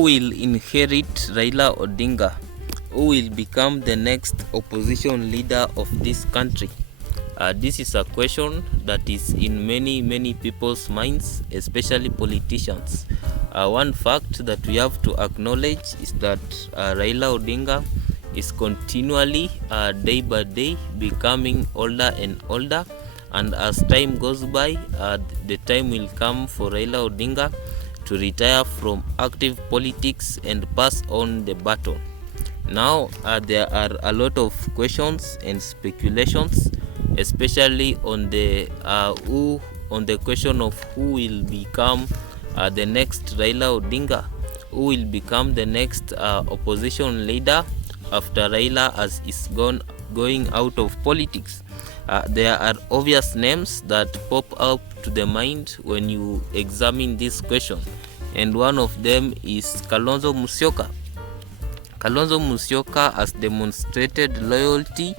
Who will inherit Raila Odinga? Who will become the next opposition leader of this country? This is a question that is in many people's minds, especially politicians. One fact that we have to acknowledge is that Raila Odinga is continually, day by day, becoming older and older, and as time goes by, the time will come for Raila Odinga to retire from active politics and pass on the baton. Now there are a lot of questions and speculations, especially on the question of who will become the next Raila Odinga, who will become the next opposition leader after Raila is going out of politics. There are obvious names that pop up to the mind when you examine this question, and one of them is Kalonzo Musyoka. Kalonzo Musyoka has demonstrated loyalty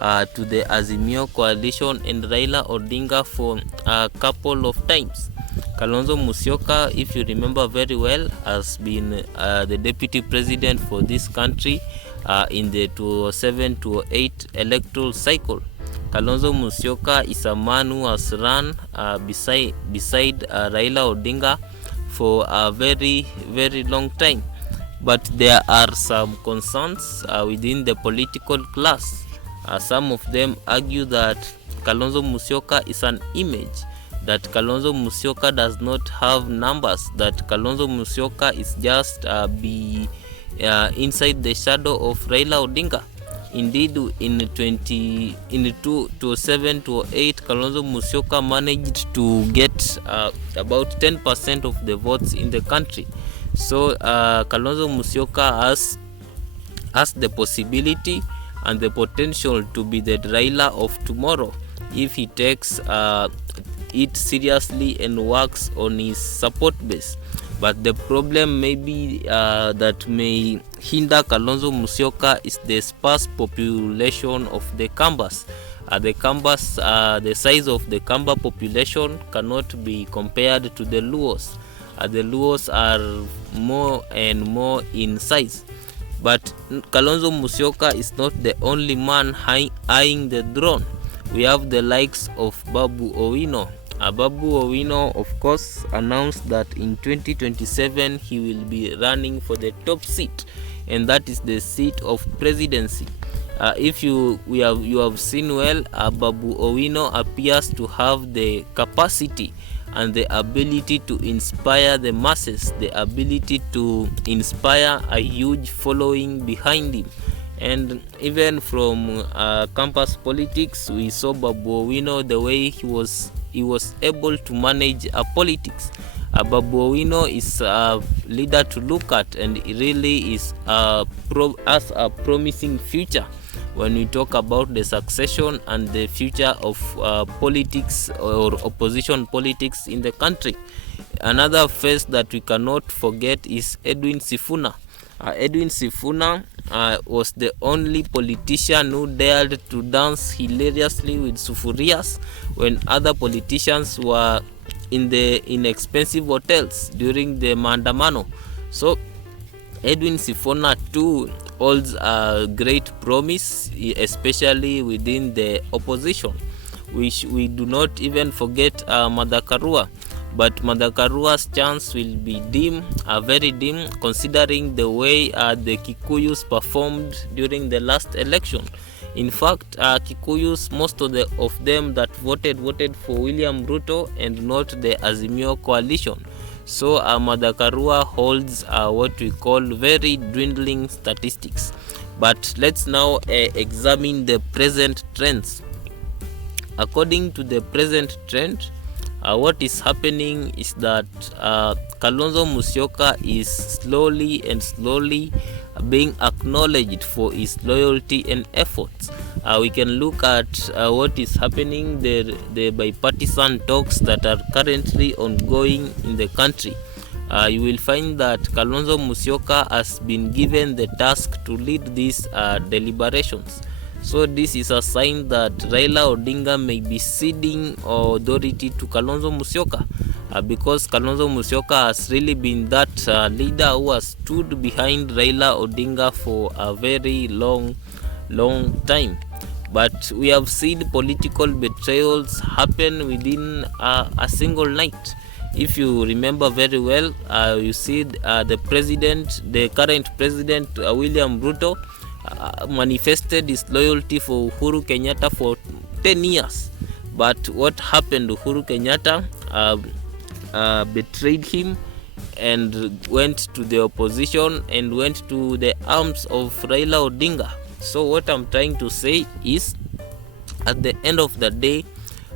to the Azimio coalition and Raila Odinga for a couple of times. Kalonzo Musyoka, if you remember very well, has been the deputy president for this country in the 2007-2008 electoral cycle. Kalonzo Musyoka is a man who has run beside Raila Odinga for a very long time. But there are some concerns within the political class. Some of them argue that Kalonzo Musyoka is an image, that Kalonzo Musyoka does not have numbers, that Kalonzo Musyoka is just inside the shadow of Raila Odinga. Indeed, in 2007-2008, Kalonzo Musyoka managed to get about 10% of the votes in the country. So Kalonzo Musyoka has the possibility and the potential to be the Raila of tomorrow if he takes it seriously and works on his support base. But the problem that may hinder Kalonzo Musyoka is the sparse population of the Kambas. The size of the Kamba population cannot be compared to the Luos. The Luos are more and more in size. But Kalonzo Musyoka is not the only man eyeing the throne. We have the likes of Babu Owino. Babu Owino, of course, announced that in 2027 he will be running for the top seat, and that is the seat of presidency. If you have seen well, Babu Owino appears to have the capacity and the ability to inspire the masses, the ability to inspire a huge following behind him. And even from campus politics, we saw Babu Owino, the way he was able to manage politics. Babu Owino is a leader to look at, and he really is has a promising future when we talk about the succession and the future of politics or opposition politics in the country. Another face that we cannot forget is Edwin Sifuna. Edwin Sifuna was the only politician who dared to dance hilariously with sufurias when other politicians were in the inexpensive hotels during the maandamano. So Edwin Sifuna too holds a great promise, especially within the opposition. We do not even forget Martha Karua. But Martha Karua's chance will be dim, very dim, considering the way the Kikuyus performed during the last election. In fact, Kikuyus, most of them that voted for William Ruto and not the Azimio coalition. So Martha Karua holds what we call very dwindling statistics. But let's now examine the present trends. According to the present trend, what is happening is that Kalonzo Musyoka is slowly being acknowledged for his loyalty and efforts. We can look at what is happening, the bipartisan talks that are currently ongoing in the country. You will find that Kalonzo Musyoka has been given the task to lead these deliberations. So this is a sign that Raila Odinga may be ceding authority to Kalonzo Musyoka. because Kalonzo Musyoka has really been that leader who has stood behind Raila Odinga for a very long time. But we have seen political betrayals happen within a single night. If you remember very well, you see the current president, William Ruto, manifested his loyalty for Uhuru Kenyatta for 10 years. But what happened? Uhuru Kenyatta betrayed him and went to the opposition and went to the arms of Raila Odinga. So what I'm trying to say is, at the end of the day,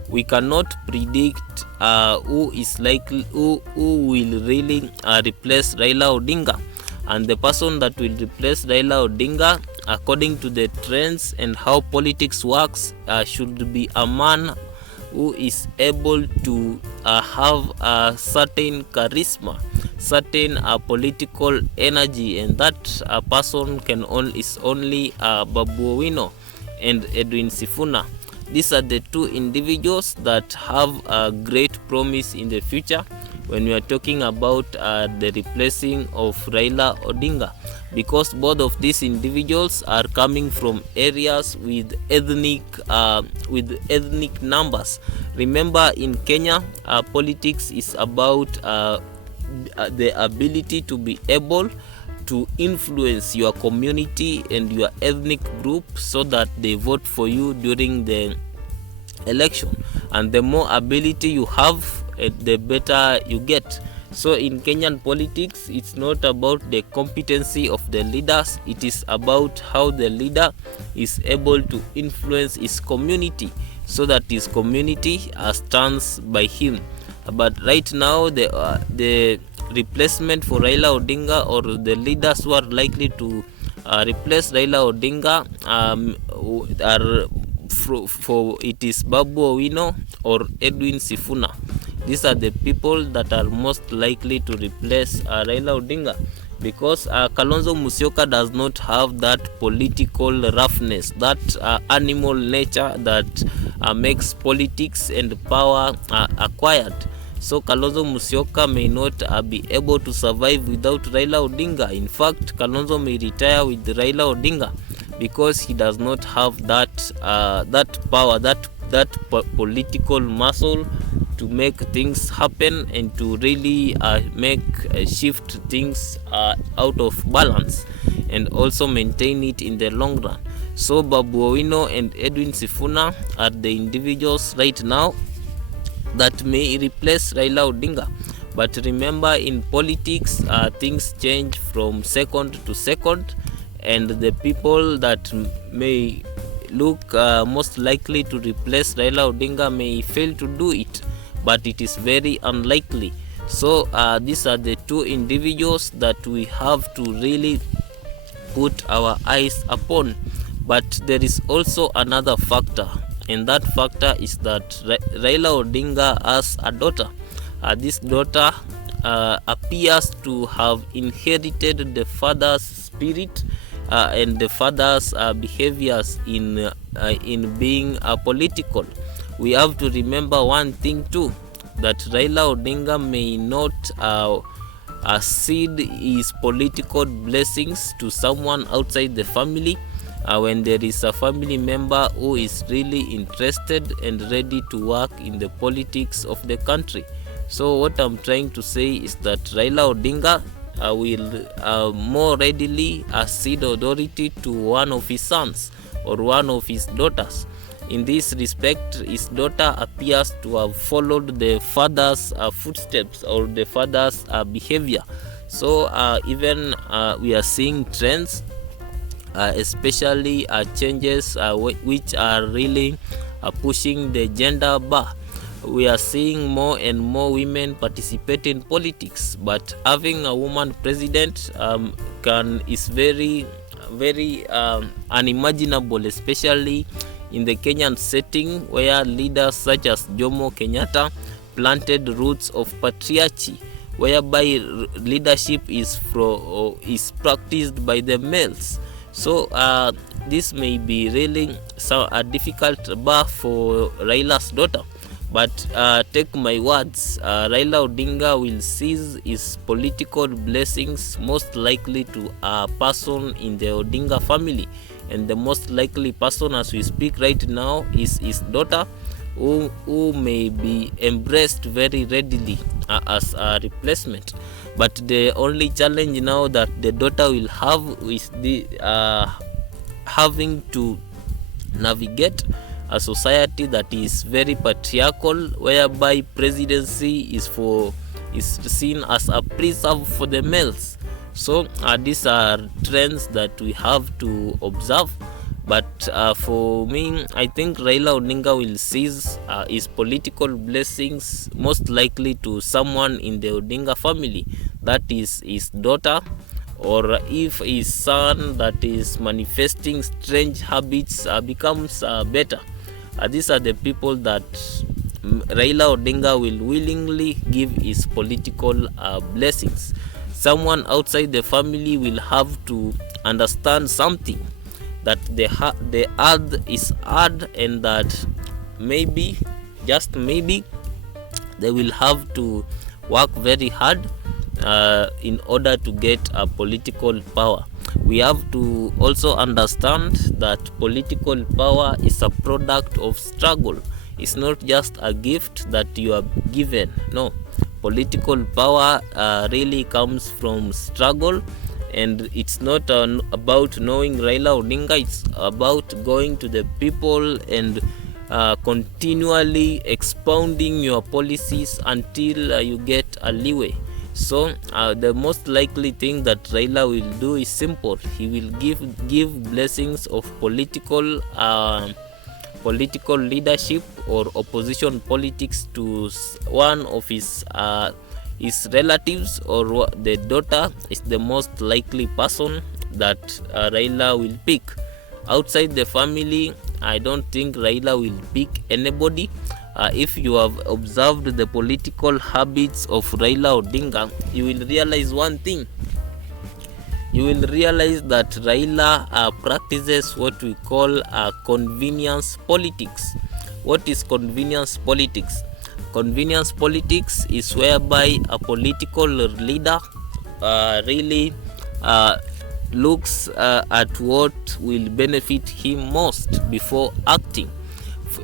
we cannot predict who will really replace Raila Odinga. And the person that will replace Raila Odinga, according to the trends and how politics works, should be a man who is able to have a certain charisma, certain political energy, and that person is only Babu Owino and Edwin Sifuna. These are the two individuals that have a great promise in the future when we are talking about the replacing of Raila Odinga, because both of these individuals are coming from areas with ethnic numbers. Remember, in Kenya, politics is about the ability to be able to influence your community and your ethnic group so that they vote for you during the election. And the more ability you have, the better you get. So in Kenyan politics, it's not about the competency of the leaders, it is about how the leader is able to influence his community so that his community stands by him. But right now, the replacement for Raila Odinga, or the leaders who are likely to replace Raila Odinga, it is Babu Owino or Edwin Sifuna. These are the people that are most likely to replace Raila Odinga, because Kalonzo Musyoka does not have that political roughness, that animal nature that makes politics and power acquired. So Kalonzo Musyoka may not be able to survive without Raila Odinga. In fact, Kalonzo may retire with Raila Odinga because he does not have that power, that political muscle to make things happen and to really shift things out of balance and also maintain it in the long run. So Babu Owino and Edwin Sifuna are the individuals right now that may replace Raila Odinga. But remember, in politics, things change from second to second, and the people that may look most likely to replace Raila Odinga may fail to do it, but it is very unlikely. So these are the two individuals that we have to really put our eyes upon. But there is also another factor, and that factor is that Raila Odinga has a daughter. This daughter appears to have inherited the father's spirit and the father's behaviors in being political. We have to remember one thing too, that Raila Odinga may not cede his political blessings to someone outside the family when there is a family member who is really interested and ready to work in the politics of the country. So what I'm trying to say is that Raila Odinga will more readily cede authority to one of his sons or one of his daughters. In this respect, his daughter appears to have followed the father's footsteps or the father's behavior. So even we are seeing trends, especially changes which are really pushing the gender bar. We are seeing more and more women participate in politics, but having a woman president is very unimaginable, especially in the Kenyan setting where leaders such as Jomo Kenyatta planted roots of patriarchy, whereby leadership is practiced by the males. So this may be really a difficult bar for Raila's daughter. But take my words, Raila Odinga will seize his political blessings most likely to a person in the Odinga family, and the most likely person as we speak right now is his daughter, who may be embraced very readily as a replacement. But the only challenge now that the daughter will have is the having to navigate a society that is very patriarchal, whereby presidency is seen as a preserve for the males. So these are trends that we have to observe. But for me, I think Raila Odinga will seize his political blessings most likely to someone in the Odinga family, that is his daughter, or if his son that is manifesting strange habits becomes better. These are the people that Raila Odinga will willingly give his political blessings. Someone outside the family will have to understand something, that the earth is hard, and that maybe, just maybe, they will have to work very hard in order to get a political power. We have to also understand that political power is a product of struggle. It's not just a gift that you are given. No, political power really comes from struggle. And it's not about knowing Raila Odinga, it's about going to the people and continually expounding your policies until you get a leeway. So the most likely thing that Raila will do is simple. He will give blessings of political leadership or opposition politics to one of his relatives, or the daughter is the most likely person that Raila will pick. Outside the family, I don't think Raila will pick anybody. If you have observed the political habits of Raila Odinga, you will realize one thing. You will realize that Raila practices what we call convenience politics. What is convenience politics? Convenience politics is whereby a political leader really looks at what will benefit him most before acting.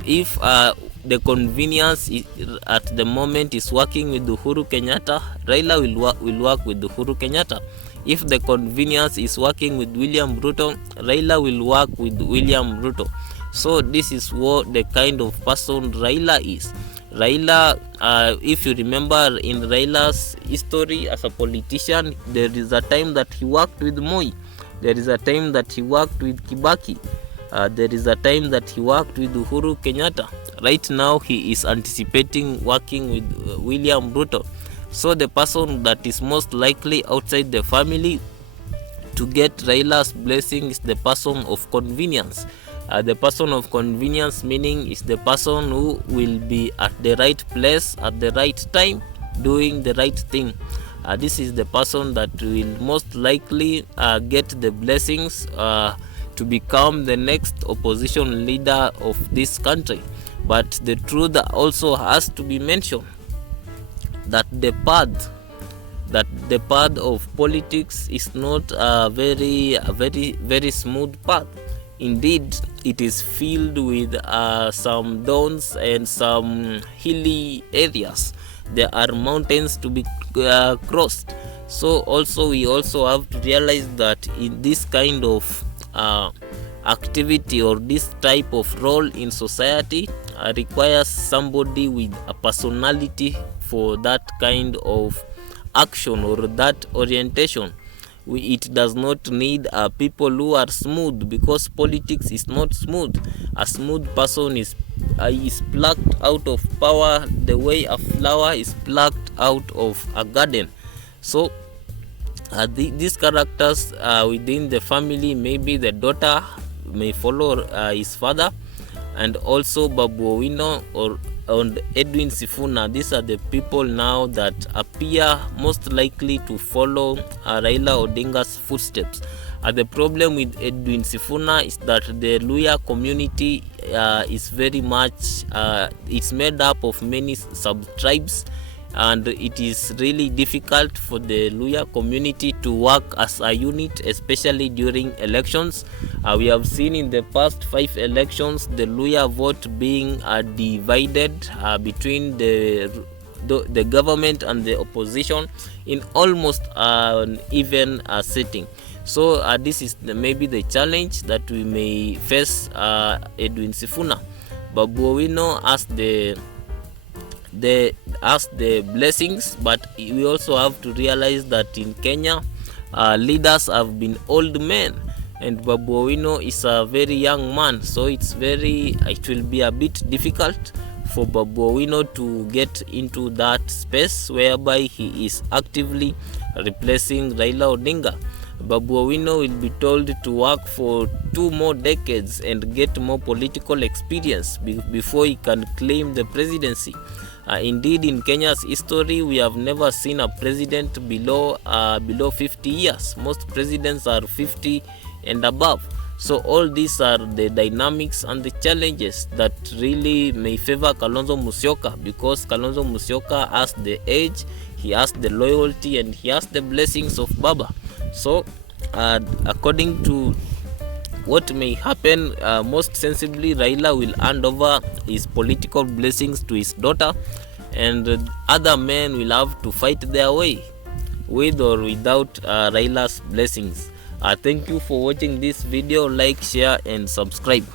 If the convenience at the moment is working with Uhuru Kenyatta, Raila will work with Uhuru Kenyatta. If the convenience is working with William Ruto, Raila will work with William Ruto. So this is what the kind of person Raila is. Raila, if you remember in Raila's history as a politician, there is a time that he worked with Moi. There is a time that he worked with Kibaki. There is a time that he worked with Uhuru Kenyatta. Right now, he is anticipating working with William Ruto. So the person that is most likely outside the family to get Raila's blessing is the person of convenience. The person of convenience meaning is the person who will be at the right place at the right time doing the right thing. This is the person that will most likely get the blessings to become the next opposition leader of this country. But the truth also has to be mentioned, that the path of politics is not a very smooth path. Indeed, it is filled with some downs and some hilly areas. There are mountains to be crossed. So we also have to realize that in this kind of activity or this type of role in society requires somebody with a personality for that kind of action or that orientation. It does not need people who are smooth, because politics is not smooth. A smooth person is plucked out of power the way a flower is plucked out of a garden. So these characters within the family, maybe the daughter may follow his father, and also Babu Owino and Edwin Sifuna. These are the people now that appear most likely to follow Raila Odinga's footsteps. The problem with Edwin Sifuna is that the Luhya community is very much it's made up of many sub tribes, and it is really difficult for the Luya community to work as a unit, especially during elections. We have seen in the past 5 elections the Luya vote being divided between the government and the opposition in almost an even setting. So this is maybe the challenge that we may face Edwin Sifuna. Babu Owino as the blessings, but we also have to realize that in Kenya leaders have been old men, and Babu Owino is a very young man, so it will be a bit difficult for Babu Owino to get into that space whereby he is actively replacing Raila Odinga. Babu Owino will be told to work for 2 more decades and get more political experience before he can claim the presidency. Indeed, in Kenya's history, we have never seen a president below 50 years. Most presidents are 50 and above. So all these are the dynamics and the challenges that really may favor Kalonzo Musyoka, because Kalonzo Musyoka has the age, he has the loyalty, and he has the blessings of Baba. So according to what may happen, most sensibly Raila will hand over his political blessings to his daughter, and other men will have to fight their way with or without Raila's blessings. Thank you for watching this video. Like, share and subscribe.